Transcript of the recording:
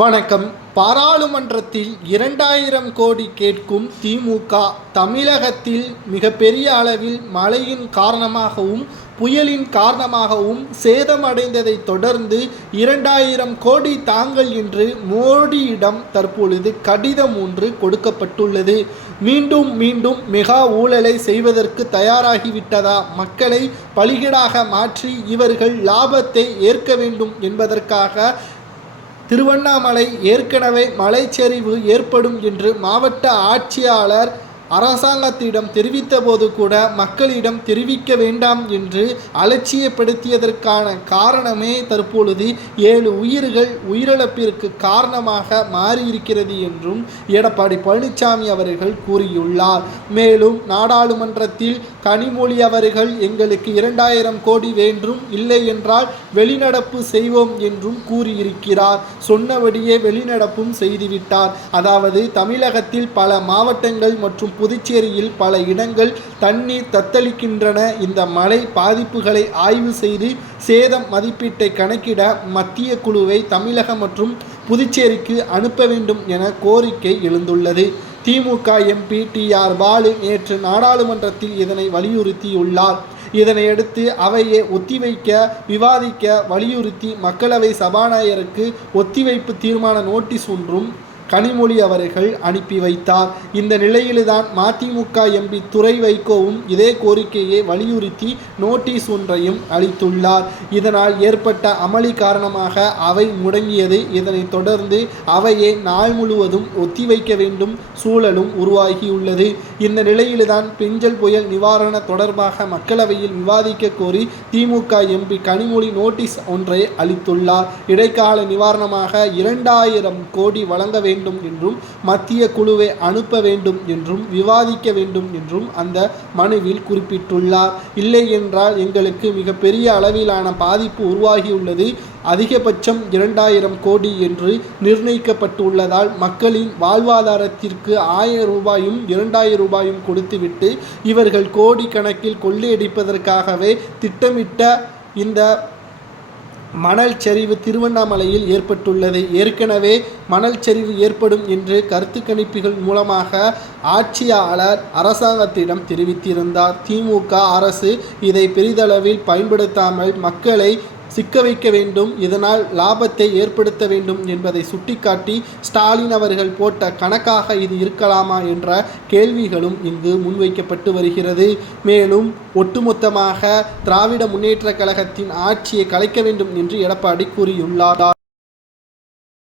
வணக்கம். பாராளுமன்றத்தில் இரண்டாயிரம் கோடி கேட்கும் திமுக தமிழகத்தில் மிகப்பெரிய அளவில் மழையின் காரணமாகவும் புயலின் காரணமாகவும் சேதமடைந்ததை தொடர்ந்து இரண்டாயிரம் கோடி தாங்கள் என்று மோடியிடம் தற்பொழுது கடிதம் ஒன்று கொடுக்கப்பட்டுள்ளது. மீண்டும் மீண்டும் மெகா ஊழலை செய்வதற்கு தயாராகிவிட்டதா? மக்களை பலிகீடாக மாற்றி இவர்கள் லாபத்தை ஏற்க வேண்டும் என்பதற்காக திருவண்ணாமலை ஏற்கனவே மலைச்சரிவு ஏற்படும் என்று மாவட்ட ஆட்சியாளர் அரசாங்கத்திடம் தெரிவித்தபோது கூட மக்களிடம் தெரிவிக்க வேண்டாம் என்று அலட்சியப்படுத்தியதற்கான காரணமே தற்பொழுது ஏழு உயிர்கள் உயிரிழப்பிற்கு காரணமாக மாறியிருக்கிறது என்றும் எடப்பாடி பழனிசாமி அவர்கள் கூறியுள்ளார். மேலும் நாடாளுமன்றத்தில் கனிமொழி அவர்கள் எங்களுக்கு இரண்டாயிரம் கோடி வேண்டும் இல்லை என்றால் வெளிநடப்பு செய்வோம் என்றும் கூறியிருக்கிறார். சொன்னபடியே வெளிநடப்பும் செய்துவிட்டார். அதாவது தமிழகத்தில் பல மாவட்டங்கள் மற்றும் புதுச்சேரியில் பல இடங்கள் தண்ணீர் தத்தளிக்கின்றன. இந்த மழை பாதிப்புகளை ஆய்வு செய்து சேதம் மதிப்பீட்டை கணக்கிட மத்திய குழுவை தமிழகம் மற்றும் புதுச்சேரிக்கு அனுப்ப வேண்டும் என கோரிக்கை எழுந்துள்ளது. DMK MP T R Balu நேற்று நாடாளுமன்றத்தில் இதனை வலியுறுத்தியுள்ளார். இதனையடுத்து அவையை ஒத்திவைக்க விவாதிக்க வலியுறுத்தி மக்களவை சபாநாயகருக்கு ஒத்திவைப்பு தீர்மான நோட்டீஸ் ஒன்றும் கனிமொழி அவர்கள் அனுப்பி வைத்தார். இந்த நிலையில்தான் மதிமுக எம்பி துறை வைகோவும் இதே கோரிக்கையை வலியுறுத்தி நோட்டீஸ் ஒன்றையும் அளித்துள்ளார். இதனால் ஏற்பட்ட அமளி காரணமாக அவை முடங்கியது. இதனைத் தொடர்ந்து அவையை நாள் முழுவதும் ஒத்திவைக்க வேண்டும் சூழலும் உருவாகியுள்ளது. இந்த நிலையில்தான் பெஞ்சல் புயல் நிவாரண தொடர்பாக மக்களவையில் விவாதிக்க கோரி திமுக எம்பி கனிமொழி நோட்டீஸ் ஒன்றை அளித்துள்ளார். இடைக்கால நிவாரணமாக இரண்டாயிரம் கோடி வழங்க வேண்டும் என்றும் மத்திய குழுவை அனுப்ப வேண்டும் என்றும் விவாதிக்க வேண்டும் என்றும் அந்த மனுவில் குறிப்பிட்டுள்ளார். இல்லை என்றால் எங்களுக்கு மிகப்பெரிய அளவிலான பாதிப்பு உருவாகியுள்ளது. அதிகபட்சம் இரண்டாயிரம் கோடி என்று நிர்ணயிக்கப்பட்டுள்ளதால் மக்களின் வாழ்வாதாரத்திற்கு ஆயிரம் ரூபாயும் இரண்டாயிரம் ரூபாயும் கொடுத்துவிட்டு இவர்கள் கோடி கணக்கில் கொள்ளையடிப்பதற்காகவே திட்டமிட்ட இந்த மணல் சரிவு திருவண்ணாமலையில் ஏற்பட்டுள்ளது. ஏற்கனவே மணல் சரிவு ஏற்படும் என்று கருத்து கணிப்புகள் மூலமாக ஆட்சியாளர் அரசாங்கத்திடம் தெரிவித்திருந்தார். திமுக அரசு இதை பெரிதளவில் பயன்படுத்தாமல் மக்களை சிக்க வைக்க வேண்டும் இதனால் லாபத்தை ஏற்படுத்த வேண்டும் என்பதை சுட்டிக்காட்டி ஸ்டாலின் அவர்கள் போட்ட கணக்காக இது இருக்கலாமா என்ற கேள்விகளும் இங்கு முன்வைக்கப்பட்டு வருகிறது. மேலும் ஒட்டுமொத்தமாக திராவிட முன்னேற்றக் கழகத்தின் ஆட்சியை கலைக்க வேண்டும் என்று எடப்பாடி கூறியுள்ளார்.